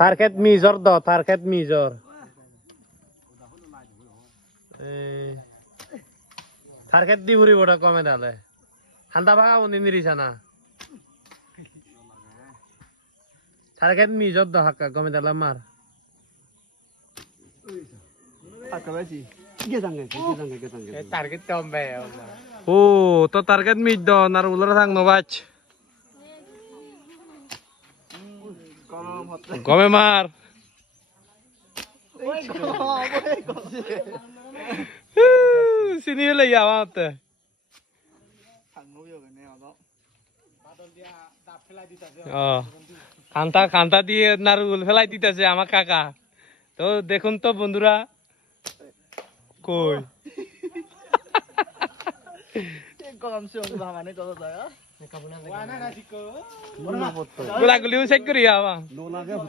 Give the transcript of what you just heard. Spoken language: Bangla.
টার্গেট মিজর দ টার্গেট মিজর টার্গেট দি ঘুরি বড় কমে দালে ঠান্ডা ভাগা বন্ধি নিরিছা না টার্গেট মিজর দ হাক্কা কমে দালে মার টার্গেট কমবে ও তো টার্গেট মিজ দ নার উলরা থাক নবাচ গমে মার সিনিয়ে লই আমাতে খান্তা খান্তা দিয়ে নারুল ফেলাই দিতেছে আমার কাকা তো দেখুন তো বন্ধুরা কই গোলাগুলিও চেক করি আবার